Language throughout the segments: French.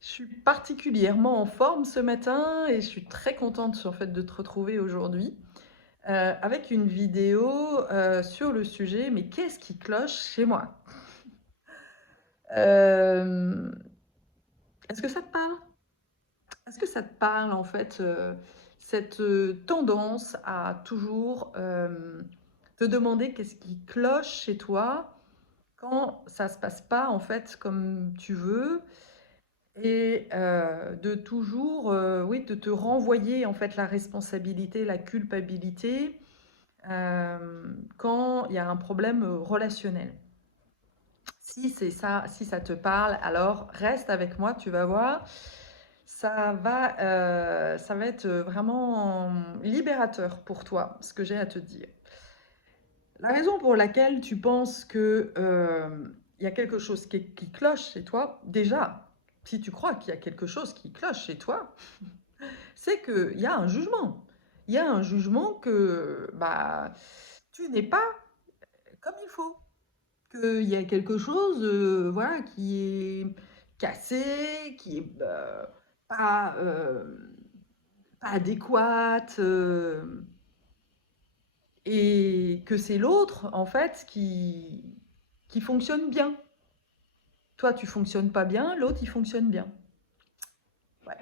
Je suis particulièrement en forme ce matin et je suis très contente en fait de te retrouver aujourd'hui avec une vidéo sur le sujet mais qu'est-ce qui cloche chez moi? Euh, Est-ce que ça te parle? Est-ce que ça te parle en fait cette tendance à toujours te demander qu'est-ce qui cloche chez toi quand ça se passe pas en fait comme tu veux? Et de toujours, oui, de te renvoyer en fait la responsabilité, la culpabilité, quand il y a un problème, relationnel. Si c'est ça, si ça te parle, alors reste avec moi, tu vas voir, ça va être, vraiment libérateur pour toi, ce que j'ai à te dire. La raison pour laquelle tu penses que, il y a quelque chose qui cloche chez toi, déjà, si tu crois qu'il y a quelque chose qui cloche chez toi, c'est qu'il y a un jugement. Il y a un jugement que bah, tu n'es pas comme il faut. Qu'il y a quelque chose voilà, qui est cassé, qui est pas, pas adéquate, et que c'est l'autre, en fait, qui fonctionne bien. Toi, tu fonctionnes pas bien, l'autre, il fonctionne bien. Ouais.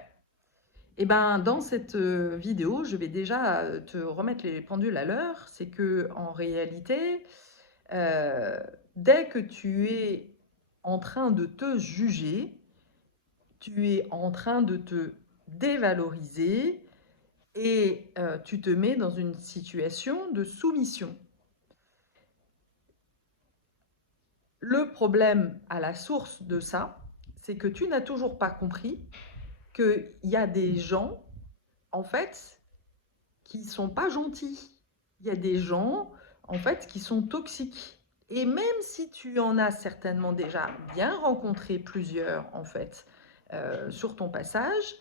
Et ben, dans cette vidéo, je vais déjà te remettre les pendules à l'heure. C'est que en réalité, euh, dès que tu es en train de te juger, tu es en train de te dévaloriser et tu te mets dans une situation de soumission. Le problème à la source de ça, c'est que tu n'as toujours pas compris qu'il y a des gens, en fait, qui sont pas gentils. Il y a des gens, en fait, qui sont toxiques. Et même si tu en as certainement déjà bien rencontré plusieurs, en fait, sur ton passage,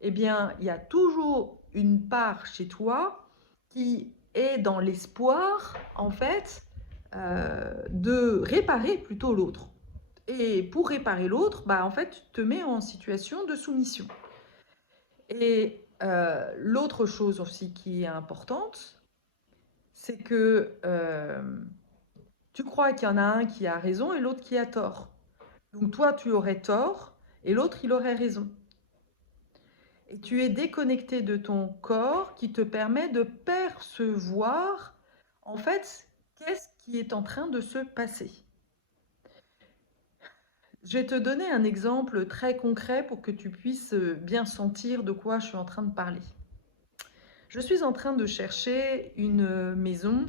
eh bien, il y a toujours une part chez toi qui est dans l'espoir, en fait, de réparer plutôt l'autre. Et pour réparer l'autre, bah, en fait, tu te mets en situation de soumission. Et l'autre chose aussi qui est importante, c'est que tu crois qu'il y en a un qui a raison et l'autre qui a tort. Donc toi, tu aurais tort et l'autre, il aurait raison. Et tu es déconnecté de ton corps qui te permet de percevoir, en fait, qu'est-ce qui est en train de se passer. Je vais te donner un exemple très concret pour que tu puisses bien sentir de quoi je suis en train de parler. Je suis en train de chercher une maison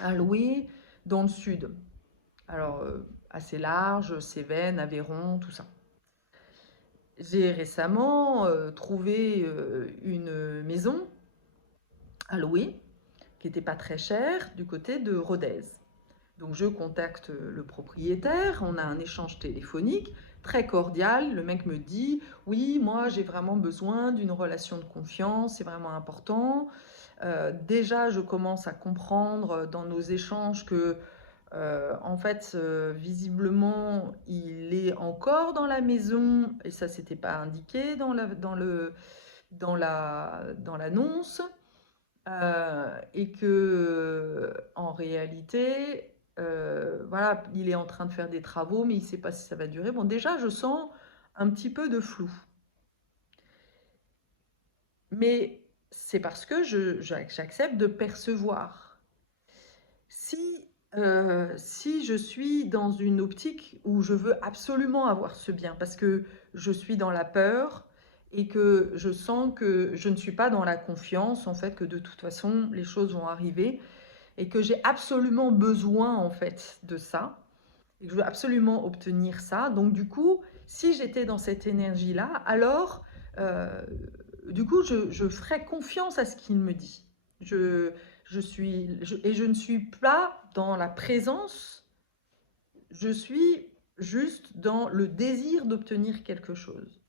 à louer dans le sud. Alors, assez large, Cévennes, Aveyron, tout ça. J'ai récemment trouvé une maison à louer qui n'était pas très chère du côté de Rodez. Donc je contacte le propriétaire, on a un échange téléphonique très cordial. Le mec me dit, oui, moi j'ai vraiment besoin d'une relation de confiance, c'est vraiment important. Déjà, je commence à comprendre dans nos échanges que, en fait, visiblement, il est encore dans la maison, et ça, c'était pas indiqué dans l'annonce, et que, en réalité, voilà, il est en train de faire des travaux, mais il ne sait pas si ça va durer. Bon, déjà, je sens un petit peu de flou. Mais c'est parce que j'accepte de percevoir. Si, si je suis dans une optique où je veux absolument avoir ce bien, parce que je suis dans la peur et que je sens que je ne suis pas dans la confiance, en fait, que de toute façon, les choses vont arriver et que j'ai absolument besoin, en fait, de ça, et que je veux absolument obtenir ça. Donc, du coup, si j'étais dans cette énergie-là, alors, euh, du coup, je ferais confiance à ce qu'il me dit. Je, et je ne suis pas dans la présence, je suis juste dans le désir d'obtenir quelque chose.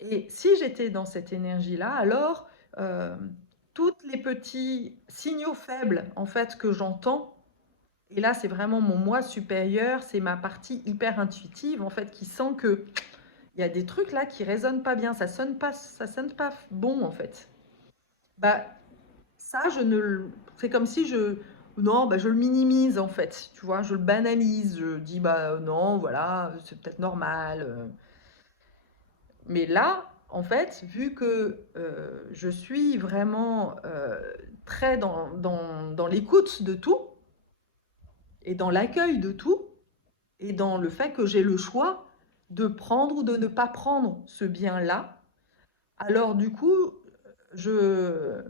Et si j'étais dans cette énergie-là, alors euh, tous les petits signaux faibles en fait que j'entends, et là c'est vraiment mon moi supérieur, c'est ma partie hyper intuitive en fait qui sent que il y a des trucs là qui résonnent pas bien, ça sonne pas bon en fait. Bah, ça, c'est comme si non, bah, je le minimise en fait, tu vois, je le banalise, je dis, bah non, voilà, c'est peut-être normal. Mais là, en fait, vu que je suis vraiment très dans l'écoute de tout, et dans l'accueil de tout, et dans le fait que j'ai le choix de prendre ou de ne pas prendre ce bien-là, alors du coup, je,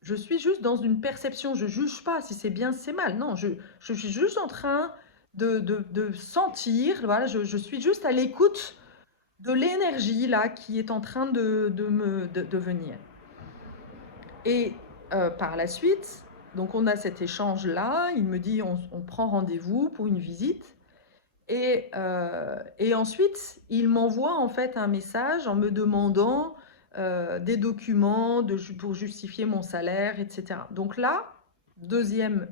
je suis juste dans une perception, je juge pas si c'est bien, si c'est mal. Non, je suis juste en train de sentir, voilà, je suis juste à l'écoute de l'énergie là qui est en train de venir. Et par la suite, donc on a cet échange-là, il me dit on prend rendez-vous pour une visite. Et ensuite, il m'envoie en fait un message en me demandant des documents pour justifier mon salaire, etc. Donc là, deuxième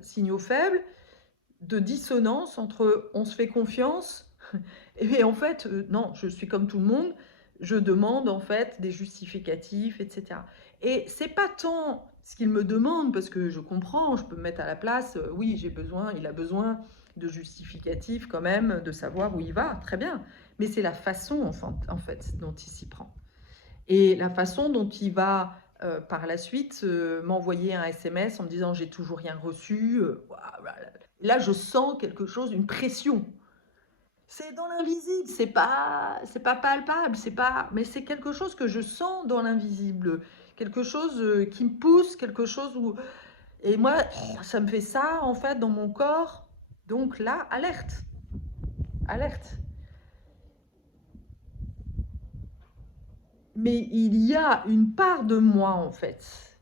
signaux faible de dissonance entre on se fait confiance et en fait, non, je suis comme tout le monde, je demande en fait des justificatifs, etc. Et c'est pas tant ce qu'il me demande, parce que je comprends, je peux me mettre à la place, oui, il a besoin de justificatifs quand même, de savoir où il va, très bien. Mais c'est la façon, enfin, en fait, dont il s'y prend. Et la façon dont il va par la suite m'envoyer un SMS en me disant j'ai toujours rien reçu. Là, je sens quelque chose, une pression. C'est dans l'invisible, c'est pas palpable, c'est pas, mais c'est quelque chose que je sens dans l'invisible, quelque chose qui me pousse, quelque chose où, et moi, ça me fait ça en fait dans mon corps. Donc là, alerte, alerte. Mais il y a une part de moi en fait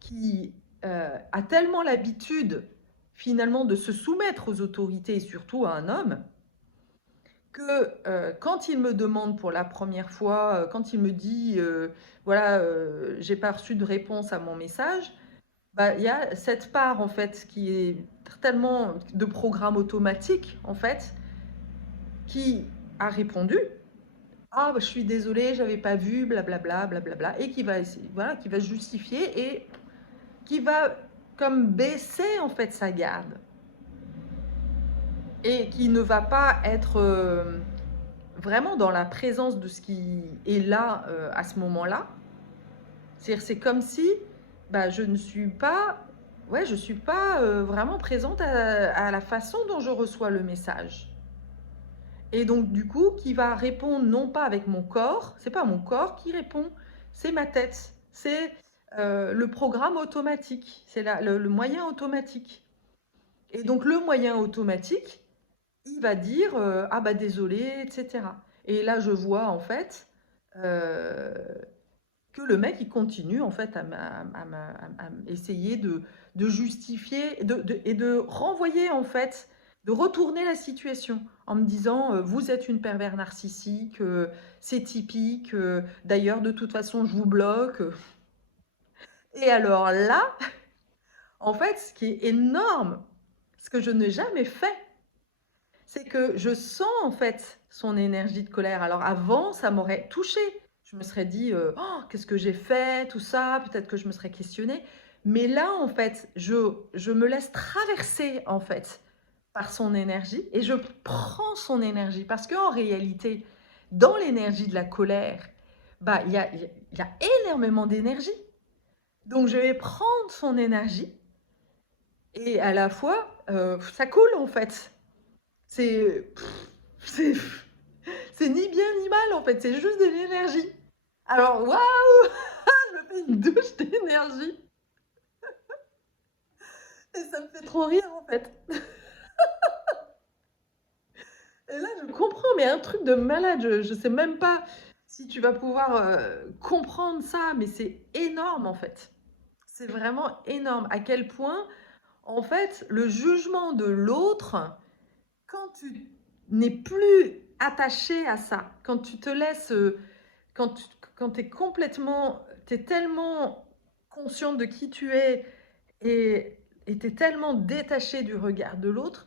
qui a tellement l'habitude finalement de se soumettre aux autorités et surtout à un homme que quand il me demande pour la première fois, quand il me dit voilà, j'ai pas reçu de réponse à mon message, bah, il y a cette part en fait qui est tellement de programme automatique en fait qui a répondu ah bah, je suis désolée, j'avais pas vu, blablabla, blablabla, et qui va essayer, voilà, qui va justifier et qui va comme baisser en fait sa garde et qui ne va pas être vraiment dans la présence de ce qui est là à ce moment-là. C'est-à-dire, c'est comme si bah, je ne suis pas, ouais, je suis pas vraiment présente à la façon dont je reçois le message. Et donc, du coup, qui va répondre non pas avec mon corps, c'est pas mon corps qui répond, c'est ma tête, c'est le programme automatique, c'est le moyen automatique. Et donc, le moyen automatique, il va dire ah bah désolé, etc. Et là, je vois en fait euh, que le mec, il continue en fait à essayer de justifier et de renvoyer en fait, de retourner la situation en me disant vous êtes une pervers narcissique, c'est typique, d'ailleurs de toute façon je vous bloque. Et alors là, en fait, ce qui est énorme, ce que je n'ai jamais fait, c'est que je sens en fait son énergie de colère. Alors avant, ça m'aurait touchée. Je me serais dit, oh, qu'est-ce que j'ai fait, tout ça, peut-être que je me serais questionnée. Mais là, en fait, je me laisse traverser en fait par son énergie et je prends son énergie parce qu'en réalité, dans l'énergie de la colère, bah il y a énormément d'énergie. Donc je vais prendre son énergie et à la fois, ça coule en fait. C'est c'est c'est ni bien ni mal en fait, c'est juste de l'énergie. Alors waouh, je me fais une douche d'énergie et ça me fait trop rire en fait. Et là je comprends, mais un truc de malade, je sais même pas si tu vas pouvoir comprendre ça, mais c'est énorme en fait. C'est vraiment énorme à quel point en fait le jugement de l'autre, quand tu n'es plus attaché à ça, quand tu te laisses quand tu quand es complètement, tu es tellement consciente de qui tu es et tu es tellement détaché du regard de l'autre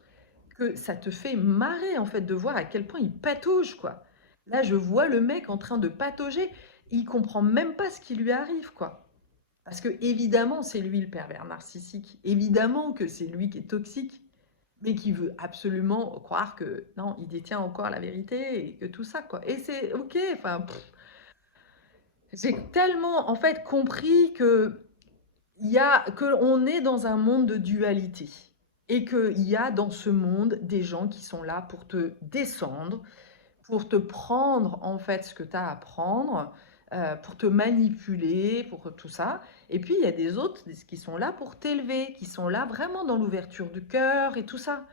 que ça te fait marrer en fait de voir à quel point il patauge quoi. Là, je vois le mec en train de patauger, il comprend même pas ce qui lui arrive, quoi. Parce que évidemment, c'est lui le pervers narcissique. Évidemment que c'est lui qui est toxique, mais qui veut absolument croire que non, il détient encore la vérité et que tout ça, quoi. Et c'est ok. Enfin, j'ai tellement en fait compris que on est dans un monde de dualité et qu'il y a dans ce monde des gens qui sont là pour te descendre, pour te prendre en fait ce que tu as à prendre, pour te manipuler, pour tout ça. Et puis il y a des autres qui sont là pour t'élever, qui sont là vraiment dans l'ouverture du cœur et tout ça.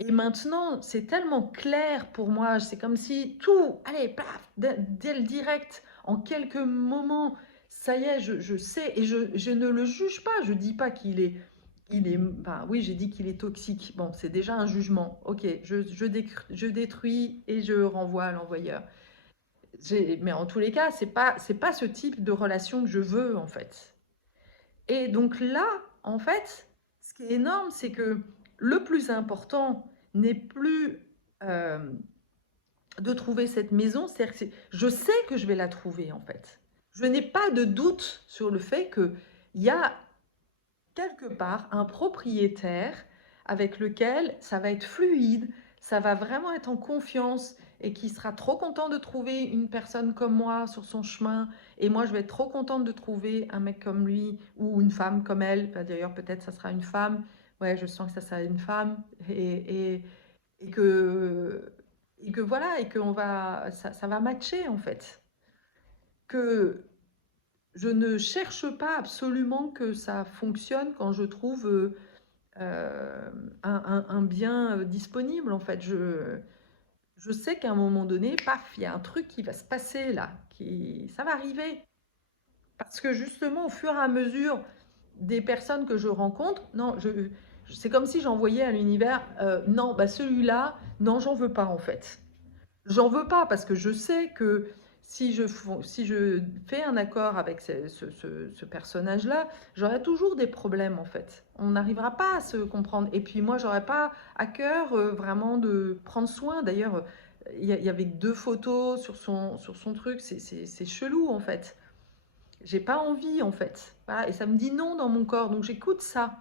Et maintenant, c'est tellement clair pour moi, c'est comme si tout, allez, paf, dès le direct, en quelques moments, ça y est, je sais, et je ne le juge pas, je dis pas enfin, oui, j'ai dit qu'il est toxique, bon, c'est déjà un jugement, ok, je détruis et je renvoie à l'envoyeur. Mais en tous les cas, c'est pas ce type de relation que je veux, en fait. Et donc là, en fait, ce qui est énorme, c'est que le plus important n'est plus euh, de trouver cette maison, c'est-à-dire que je sais que je vais la trouver, en fait. Je n'ai pas de doute sur le fait qu'il y a quelque part un propriétaire avec lequel ça va être fluide, ça va vraiment être en confiance et qui sera trop content de trouver une personne comme moi sur son chemin. Et moi, je vais être trop contente de trouver un mec comme lui ou une femme comme elle. D'ailleurs, peut-être ça sera une femme. Ouais, je sens que ça sera une femme. Et que, et que voilà, et que ça va matcher en fait. Que je ne cherche pas absolument que ça fonctionne quand je trouve un bien disponible, en fait. Je sais qu'à un moment donné, paf, il y a un truc qui va se passer là, ça va arriver. Parce que justement, au fur et à mesure des personnes que je rencontre, non, c'est comme si j'envoyais à l'univers, non, bah celui-là, non, j'en veux pas en fait. J'en veux pas parce que je sais que si je fais un accord avec ce personnage-là, j'aurai toujours des problèmes en fait. On n'arrivera pas à se comprendre. Et puis moi, j'aurais pas à cœur vraiment de prendre soin. D'ailleurs, il y avait que 2 photos sur son truc. C'est chelou en fait. J'ai pas envie en fait. Voilà. Et ça me dit non dans mon corps. Donc j'écoute ça.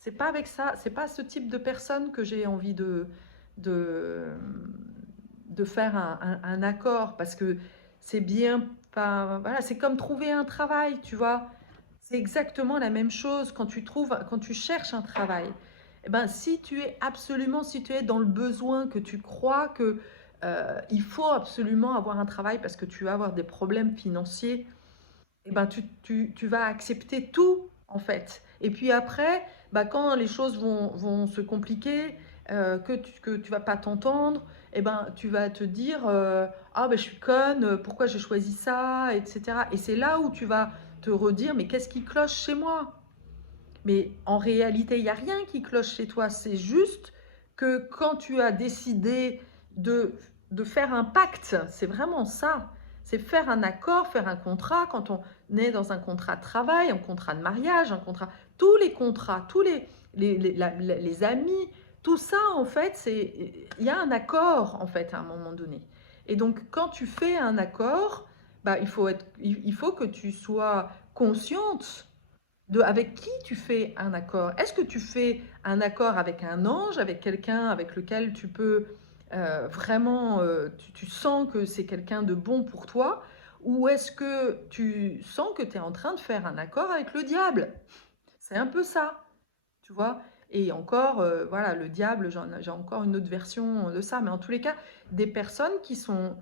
C'est pas avec ça. C'est pas ce type de personne que j'ai envie de, de faire un accord parce que c'est bien pas. Voilà, c'est comme trouver un travail, tu vois. C'est exactement la même chose quand tu cherches un travail. Eh ben, si tu es dans le besoin, que tu crois que il faut absolument avoir un travail parce que tu vas avoir des problèmes financiers, eh ben, tu vas accepter tout, en fait. Et puis après, bah, quand les choses vont se compliquer, que tu vas pas t'entendre, eh ben, tu vas te dire ah ben, je suis conne, pourquoi j'ai choisi ça, etc. Et c'est là où tu vas te redire mais qu'est-ce qui cloche chez moi? Mais en réalité, il n'y a rien qui cloche chez toi. C'est juste que quand tu as décidé de, de faire un pacte, c'est vraiment ça. C'est faire un accord, faire un contrat. Quand on est dans un contrat de travail, un contrat de mariage, un contrat, tous les contrats, les amis, tout ça, en fait, il y a un accord, en fait, à un moment donné. Et donc, quand tu fais un accord, bah, il faut que tu sois consciente avec qui tu fais un accord. Est-ce que tu fais un accord avec un ange, avec quelqu'un avec lequel tu peux vraiment, tu sens que c'est quelqu'un de bon pour toi, ou est-ce que tu sens que tu es en train de faire un accord avec le diable? C'est un peu ça, tu vois. Et encore, voilà, le diable, j'ai encore une autre version de ça, mais en tous les cas, des personnes qui sont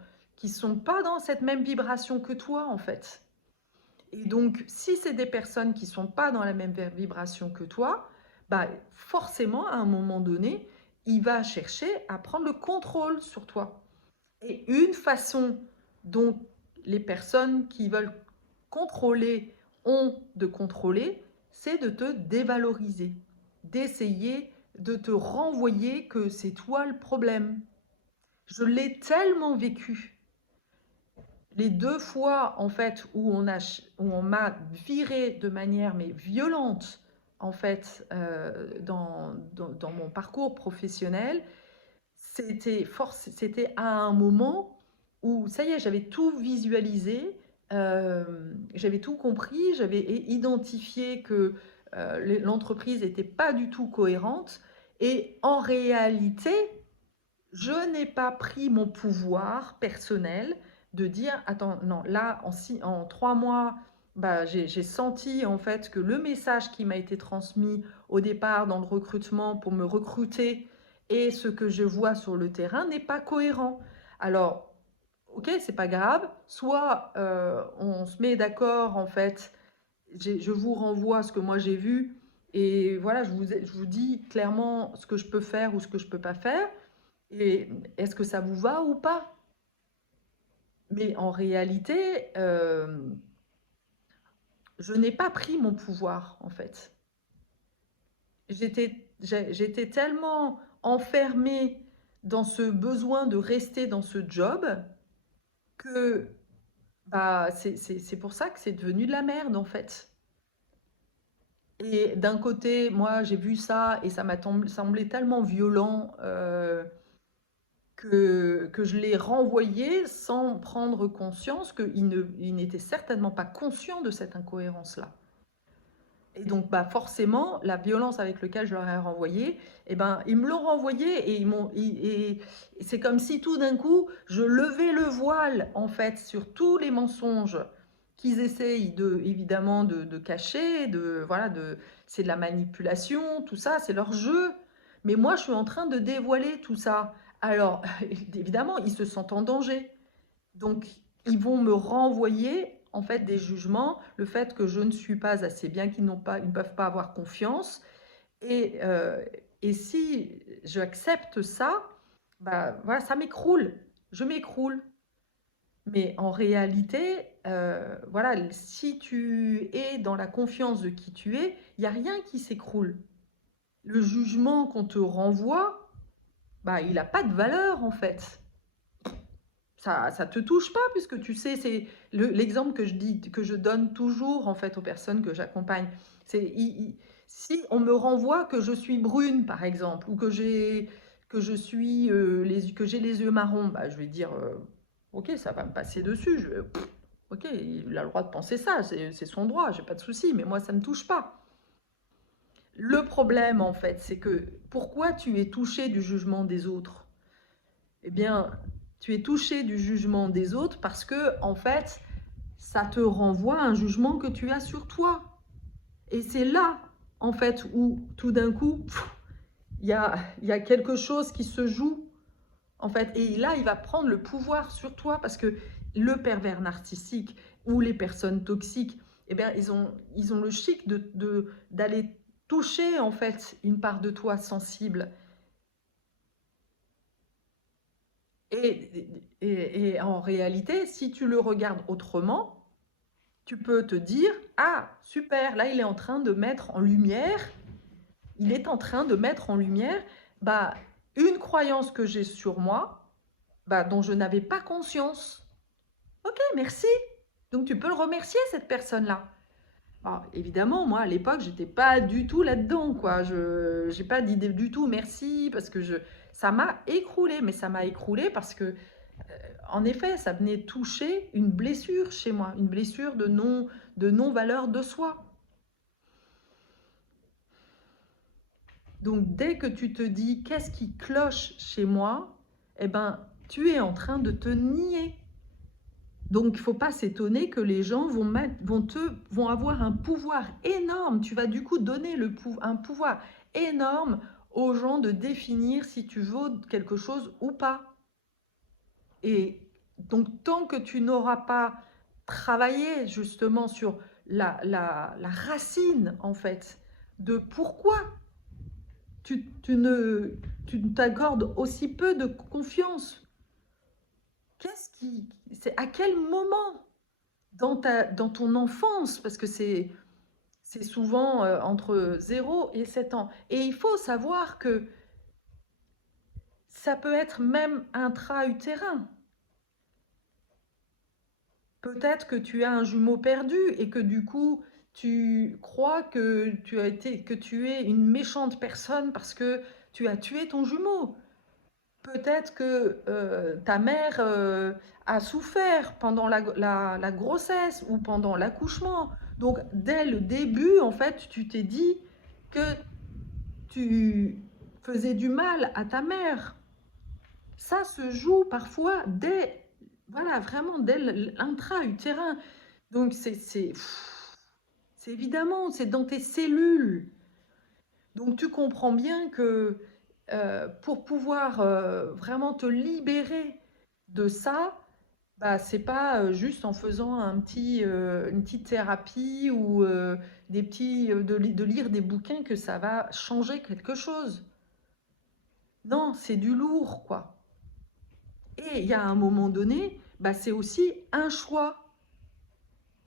pas dans cette même vibration que toi, en fait. Et donc, si c'est des personnes qui ne sont pas dans la même vibration que toi, bah, forcément, à un moment donné, il va chercher à prendre le contrôle sur toi. Et une façon dont les personnes qui veulent contrôler ont de contrôler, c'est de te dévaloriser, d'essayer de te renvoyer que c'est toi le problème. Je l'ai tellement vécu les 2 fois en fait où on m'a viré de manière mais violente en fait dans mon parcours professionnel, c'était à un moment où ça y est, j'avais tout visualisé, j'avais tout compris, j'avais identifié que l'entreprise n'était pas du tout cohérente. Et en réalité, je n'ai pas pris mon pouvoir personnel de dire, attends, non, là, en 3 mois, bah, j'ai senti en fait que le message qui m'a été transmis au départ dans le recrutement pour me recruter et ce que je vois sur le terrain n'est pas cohérent. Alors, ok, c'est pas grave, soit on se met d'accord en fait, je vous renvoie ce que moi j'ai vu et voilà, je vous dis clairement ce que je peux faire ou ce que je peux pas faire. Et est-ce que ça vous va ou pas? Mais en réalité, je n'ai pas pris mon pouvoir, en fait. J'étais tellement enfermée dans ce besoin de rester dans ce job que bah, c'est pour ça que c'est devenu de la merde, en fait. Et d'un côté, moi, j'ai vu ça et ça m'a semblé tellement violent. Que je l'ai renvoyé sans prendre conscience il n'était certainement pas conscient de cette incohérence-là. Et donc, bah, forcément, la violence avec laquelle je leur ai renvoyé, eh ben, ils me l'ont renvoyé et c'est comme si tout d'un coup, je levais le voile, en fait, sur tous les mensonges qu'ils essayent évidemment, de cacher, voilà, c'est de la manipulation, tout ça, c'est leur jeu. Mais moi, je suis en train de dévoiler tout ça. Alors, évidemment, ils se sentent en danger. Donc, ils vont me renvoyer en fait des jugements, le fait que je ne suis pas assez bien, qu'ils ils ne peuvent pas avoir confiance. Et, euh, et si j'accepte ça, bah voilà, ça m'écroule. Je m'écroule. Mais en réalité, voilà, si tu es dans la confiance de qui tu es, il n'y a rien qui s'écroule. Le jugement qu'on te renvoie, bah, il n'a pas de valeur en fait. Ça te touche pas puisque tu sais, c'est l'exemple que je dis, que je donne toujours en fait aux personnes que j'accompagne. C'est si on me renvoie que je suis brune par exemple ou que je suis que j'ai les yeux marrons, bah, je vais dire ok, ça va me passer dessus. Ok, il a le droit de penser ça, c'est son droit, j'ai pas de souci, mais moi ça me touche pas. Le problème en fait, c'est que pourquoi tu es touché du jugement des autres? Eh bien, tu es touché du jugement des autres parce que, en fait, ça te renvoie à un jugement que tu as sur toi. Et c'est là, en fait, où tout d'un coup, il y a quelque chose qui se joue, en fait. Et là, il va prendre le pouvoir sur toi parce que le pervers narcissique ou les personnes toxiques, eh bien, ils ont le chic d'aller toucher, en fait, une part de toi sensible. Et en réalité, si tu le regardes autrement, tu peux te dire, ah, super, là, il est en train de mettre en lumière, il est en train de mettre en lumière bah, une croyance que j'ai sur moi, bah, dont je n'avais pas conscience. Ok, merci. Donc tu peux le remercier, cette personne-là. Alors, évidemment, moi, à l'époque, j'étais pas du tout là-dedans, quoi. Je n'ai pas dit du tout merci, parce que ça m'a écroulé, mais ça m'a écroulé parce que en effet, ça venait toucher une blessure chez moi, une blessure de non-valeur de soi. Donc, dès que tu te dis qu'est-ce qui cloche chez moi, eh ben, tu es en train de te nier. Donc, il ne faut pas s'étonner que les gens vont avoir un pouvoir énorme. Tu vas du coup donner un pouvoir énorme aux gens de définir si tu veux quelque chose ou pas. Et donc, tant que tu n'auras pas travaillé justement sur la racine, en fait, de pourquoi tu ne t'accordes aussi peu de confiance, c'est à quel moment dans ton enfance, parce que c'est souvent entre 0 et 7 ans. Et il faut savoir que ça peut être même intra-utérin. Peut-être que tu as un jumeau perdu et que du coup, tu crois que tu es une méchante personne parce que tu as tué ton jumeau. Peut-être que ta mère a souffert pendant la grossesse ou pendant l'accouchement. Donc, dès le début, en fait, tu t'es dit que tu faisais du mal à ta mère. Ça se joue parfois dès, voilà, vraiment dès l'intra-utérin. Donc, c'est évidemment, c'est dans tes cellules. Donc, tu comprends bien que pour pouvoir vraiment te libérer de ça, bah, c'est pas juste en faisant une petite thérapie ou de lire des bouquins que ça va changer quelque chose. Non, c'est du lourd, quoi. Et il y a un moment donné, bah, c'est aussi un choix.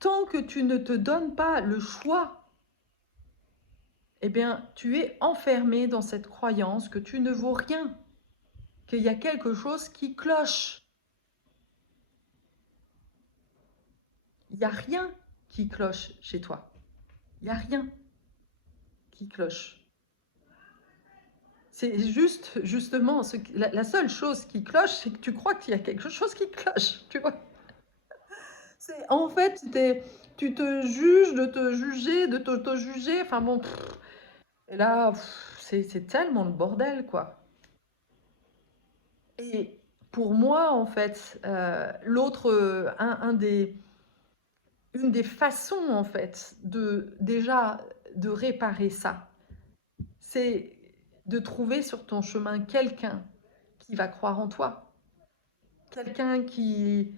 Tant que tu ne te donnes pas le choix, eh bien, tu es enfermé dans cette croyance que tu ne vaux rien, qu'il y a quelque chose qui cloche. Il n'y a rien qui cloche chez toi. Il n'y a rien qui cloche. C'est juste, justement, la seule chose qui cloche, c'est que tu crois qu'il y a quelque chose qui cloche, tu vois. En fait, tu te juges, de te juger, de te juger, enfin bon, et là, c'est tellement le bordel, quoi. Et pour moi, en fait, une des façons, en fait, déjà, de réparer ça, c'est de trouver sur ton chemin quelqu'un qui va croire en toi, quelqu'un qui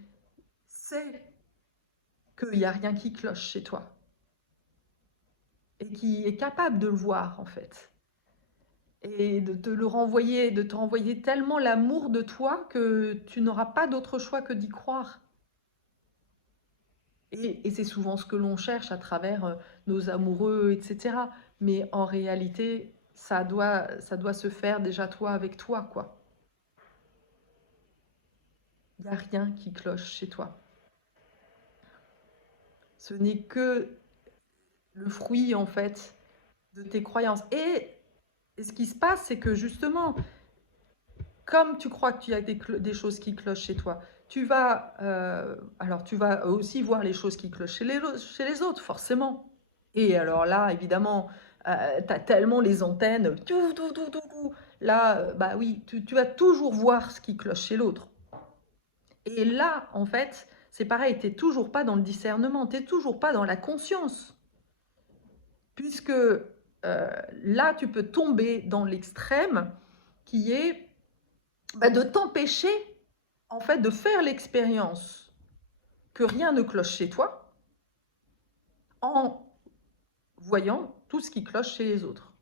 sait qu'il n'y a rien qui cloche chez toi et qui est capable de le voir en fait et de te le renvoyer, de te renvoyer tellement l'amour de toi que tu n'auras pas d'autre choix que d'y croire. Et c'est souvent ce que l'on cherche à travers nos amoureux, etc. Mais en réalité, ça doit se faire déjà toi avec toi, quoi. Il n'y a rien qui cloche chez toi. Ce n'est que le fruit, en fait, de tes croyances. Et ce qui se passe, c'est que justement, comme tu crois qu'il y a des choses qui clochent chez toi, alors tu vas aussi voir les choses qui clochent chez les autres, forcément. Et alors là, évidemment, tu as tellement les antennes, là, bah oui, tu vas toujours voir ce qui cloche chez l'autre. Et là, en fait, c'est pareil, tu n'es toujours pas dans le discernement, tu n'es toujours pas dans la conscience. Puisque là, tu peux tomber dans l'extrême qui est bah, de t'empêcher, en fait, de faire l'expérience que rien ne cloche chez toi en voyant tout ce qui cloche chez les autres.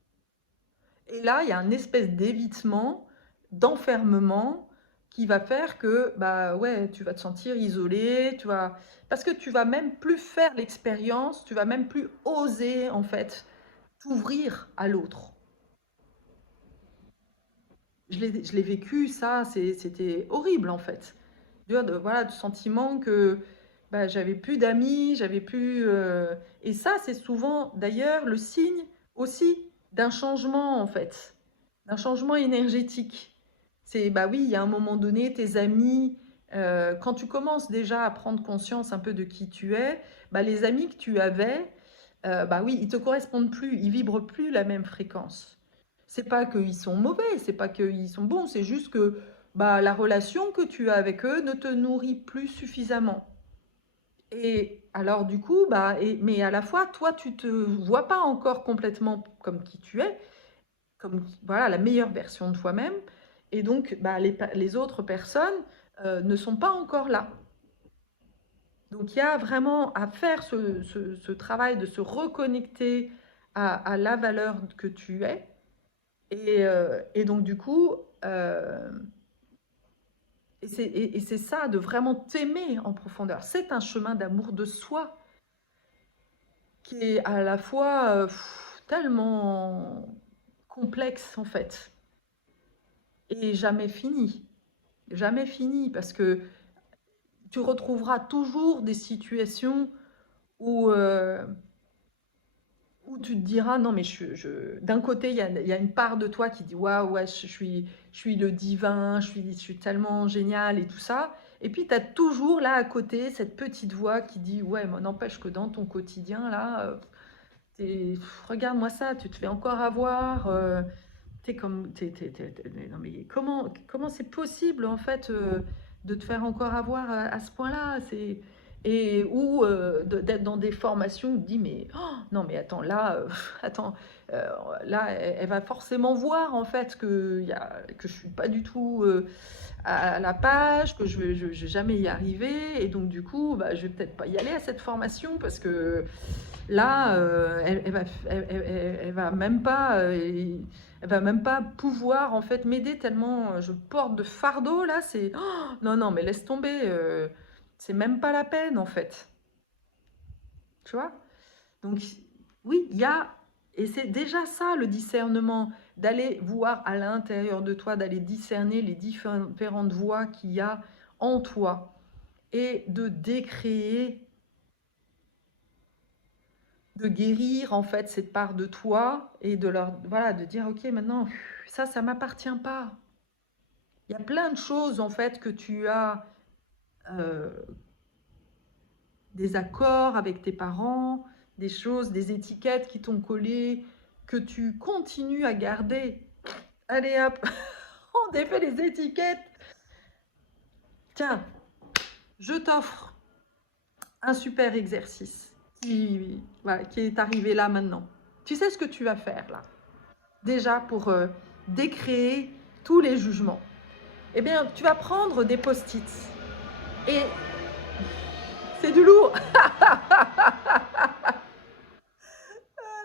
Et là, il y a une espèce d'évitement, d'enfermement qui va faire que bah ouais, tu vas te sentir isolé, parce que tu vas même plus faire l'expérience, tu vas même plus oser en fait t'ouvrir à l'autre. Je l'ai vécu, ça, c'était horrible en fait. Voilà, du sentiment que bah, j'avais plus d'amis, j'avais plus. Et ça, c'est souvent d'ailleurs le signe aussi d'un changement en fait, d'un changement énergétique. C'est bah oui, il y a un moment donné, tes amis, quand tu commences déjà à prendre conscience un peu de qui tu es, bah, les amis que tu avais, bah oui, ils te correspondent plus, ils vibrent plus la même fréquence. C'est pas qu'ils sont mauvais, c'est pas qu'ils sont bons, c'est juste que bah, la relation que tu as avec eux ne te nourrit plus suffisamment. Et alors du coup, mais à la fois, toi, tu te vois pas encore complètement comme qui tu es, comme voilà la meilleure version de toi-même, et donc bah, les autres personnes ne sont pas encore là. Donc il y a vraiment à faire ce travail de se reconnecter à la valeur que tu es. Et donc du coup, et c'est ça, de vraiment t'aimer en profondeur. C'est un chemin d'amour de soi qui est à la fois tellement complexe en fait, et jamais fini. Jamais fini, parce que tu retrouveras toujours des situations où, où tu te diras, non, mais d'un côté, il y a une part de toi qui dit, waouh, ouais, je suis le divin, je suis tellement génial et tout ça. Et puis, tu as toujours là à côté cette petite voix qui dit, ouais, mais n'empêche que dans ton quotidien, là, regarde-moi ça, tu te fais encore avoir. T'es comme, non mais comment c'est possible en fait de te faire encore avoir à ce point-là, et ou d'être dans des formations où tu te dis mais oh, non mais attends là, attends euh, là elle va forcément voir en fait que je suis pas du tout à la page, que je vais jamais y arriver, et donc du coup bah, je vais peut-être pas y aller à cette formation parce que là elle va même pas elle va même pas pouvoir en fait m'aider tellement je porte de fardeau là, c'est oh, non non mais laisse tomber, c'est même pas la peine en fait, tu vois. Donc oui, il y a, et c'est déjà ça le discernement, d'aller voir à l'intérieur de toi, d'aller discerner les différentes voix qu'il y a en toi et de décréer, de guérir en fait cette part de toi et de leur voilà, de dire ok maintenant ça m'appartient pas. Il y a plein de choses en fait que tu as euh, des accords avec tes parents, des choses, des étiquettes qui t'ont collé, que tu continues à garder. Allez hop, on défait les étiquettes. Tiens, je t'offre un super exercice voilà, qui est arrivé là maintenant. Tu sais ce que tu vas faire là, déjà pour décréer tous les jugements. Eh bien, tu vas prendre des post-it et c'est du lourd. Ah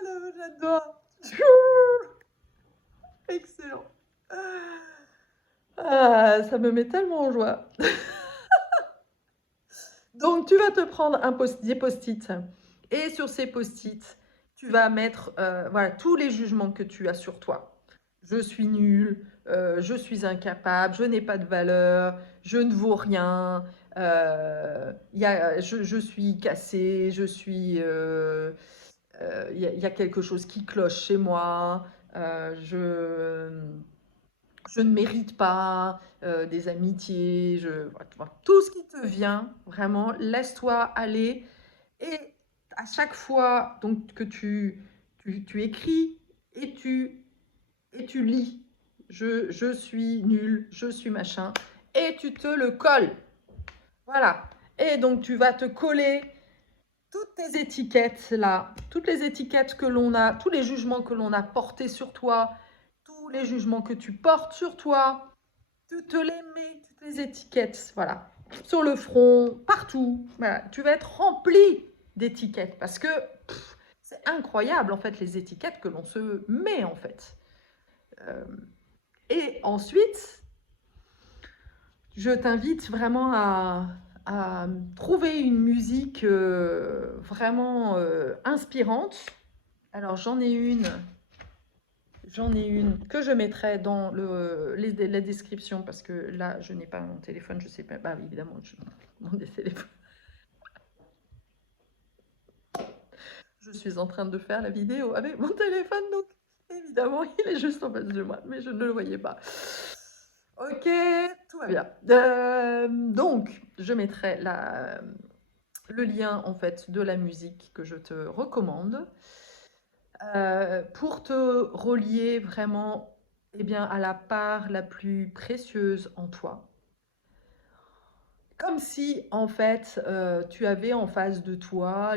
là, j'adore. Excellent. Ah, ça me met tellement en joie. Donc, tu vas te prendre des post-it. Et sur ces post-it, tu vas mettre voilà, tous les jugements que tu as sur toi. Je suis nul, je suis incapable, je n'ai pas de valeur, je ne vaux rien, je suis cassé, y a quelque chose qui cloche chez moi, je ne mérite pas des amitiés, voilà, tout ce qui te vient, vraiment, laisse-toi aller. Et à chaque fois donc, que tu écris et tu lis, je suis nul, je suis machin, et tu te le colles. Voilà. Et donc tu vas te coller toutes tes étiquettes là, toutes les étiquettes que l'on a, tous les jugements que l'on a portés sur toi, tous les jugements que tu portes sur toi, tu te les mets, toutes les étiquettes, voilà, sur le front, partout. Voilà. Tu vas être rempli d'étiquettes parce que c'est incroyable en fait les étiquettes que l'on se met en fait. Euh, et ensuite, je t'invite vraiment à trouver une musique vraiment inspirante. Alors j'en ai une que je mettrai dans la description parce que là je n'ai pas mon téléphone, je sais pas, bah évidemment, mon téléphone. Je suis en train de faire la vidéo avec mon téléphone, donc évidemment il est juste en face de moi, mais je ne le voyais pas. Ok, tout va bien. Donc, je mettrai le lien en fait de la musique que je te recommande pour te relier vraiment eh bien, à la part la plus précieuse en toi. Comme si en fait tu avais en face de toi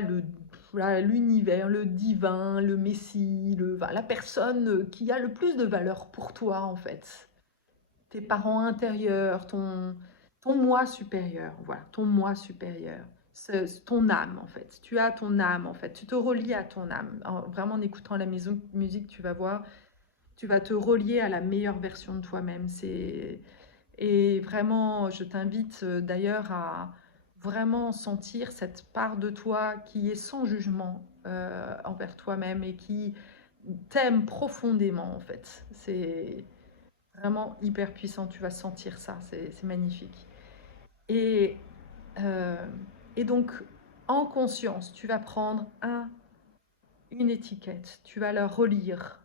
voilà, l'univers, le divin, le messie, la personne qui a le plus de valeur pour toi en fait. Tes parents intérieurs, ton moi supérieur, voilà, ton moi supérieur, ton âme en fait. Tu as ton âme en fait, tu te relis à ton âme. Vraiment en écoutant la musique, tu vas voir, tu vas te relier à la meilleure version de toi-même. Et vraiment, je t'invite d'ailleurs à vraiment sentir cette part de toi qui est sans jugement envers toi-même et qui t'aime profondément en fait. C'est vraiment hyper puissant, tu vas sentir ça, c'est magnifique. Et, euh, et donc, en conscience, tu vas prendre un une étiquette, tu vas la relire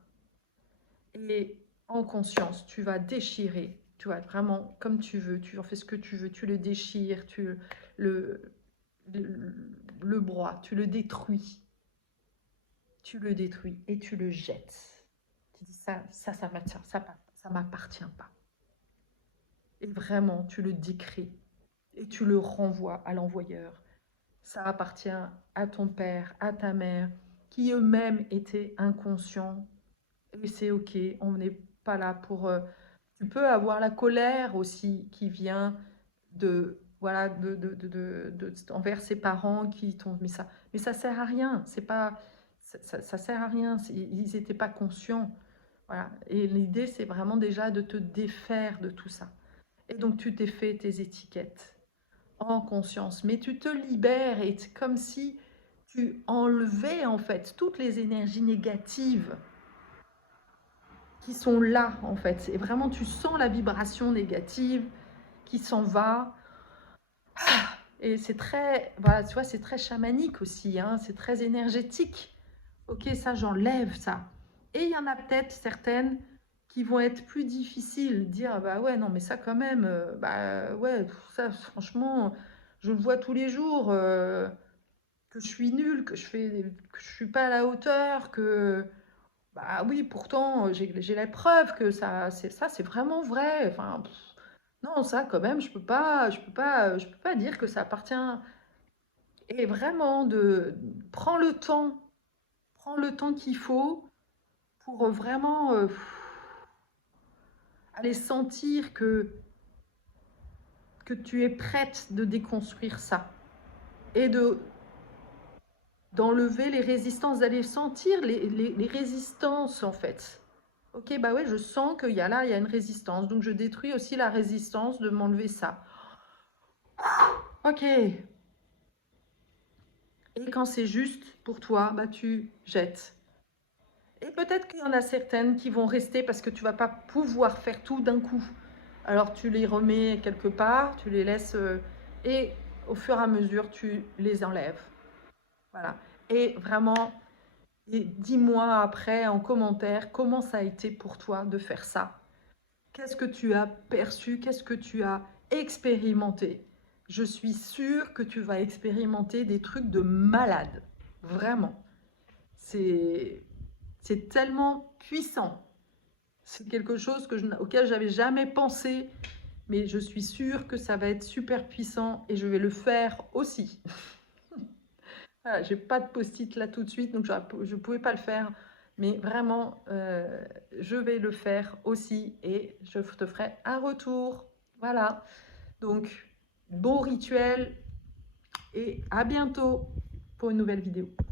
et en conscience, tu vas déchirer, tu vas vraiment comme tu veux, tu en fais ce que tu veux, tu le déchires, le, le, le broies, tu le détruis et tu le jettes. Tu dis ça m'appartient pas. Et vraiment, tu le décris et tu le renvoies à l'envoyeur. Ça appartient à ton père, à ta mère, qui eux-mêmes étaient inconscients. Et c'est ok, on n'est pas là pour... tu peux avoir la colère aussi qui vient de... Voilà, envers ses parents qui t'ont... Mais ça sert à rien. C'est pas... Ça sert à rien. Ils n'étaient pas conscients. Voilà. Et l'idée, c'est vraiment déjà de te défaire de tout ça. Et donc, tu t'es fait tes étiquettes en conscience, mais tu te libères et c'est comme si tu enlevais en fait toutes les énergies négatives qui sont là en fait. Et vraiment, tu sens la vibration négative qui s'en va. Et c'est très, voilà, tu vois, c'est très chamanique aussi, hein, c'est très énergétique. Ok, ça, j'enlève ça. Et il y en a peut-être certaines qui vont être plus difficiles, dire ah bah ouais, non, mais ça quand même, bah ouais, ça franchement, je le vois tous les jours, que je suis nulle, que je suis pas à la hauteur, que bah oui, pourtant j'ai la preuve que ça c'est vraiment vrai. Enfin, non, ça quand même, je peux pas dire que ça appartient. Et vraiment prends le temps qu'il faut pour vraiment aller sentir que tu es prête de déconstruire ça et d'enlever les résistances, d'aller sentir les résistances en fait. Ok, bah ouais, je sens qu'il y a là, il y a une résistance, donc je détruis aussi la résistance de m'enlever ça. Ok. Et quand c'est juste pour toi, bah tu jettes. Et peut-être qu'il y en a certaines qui vont rester parce que tu vas pas pouvoir faire tout d'un coup. Alors tu les remets quelque part, tu les laisses et au fur et à mesure tu les enlèves. Voilà. Et vraiment, et dis-moi après en commentaire comment ça a été pour toi de faire ça. Qu'est-ce que tu as perçu? Qu'est-ce que tu as expérimenté? Je suis sûre que tu vas expérimenter des trucs de malade. Vraiment. C'est c'est tellement puissant. C'est quelque chose auquel j'avais jamais pensé, mais je suis sûre que ça va être super puissant et je vais le faire aussi. Voilà, j'ai pas de post-it là tout de suite, donc je ne pouvais pas le faire, mais vraiment, je vais le faire aussi et je te ferai un retour. Voilà, donc bon rituel et à bientôt pour une nouvelle vidéo.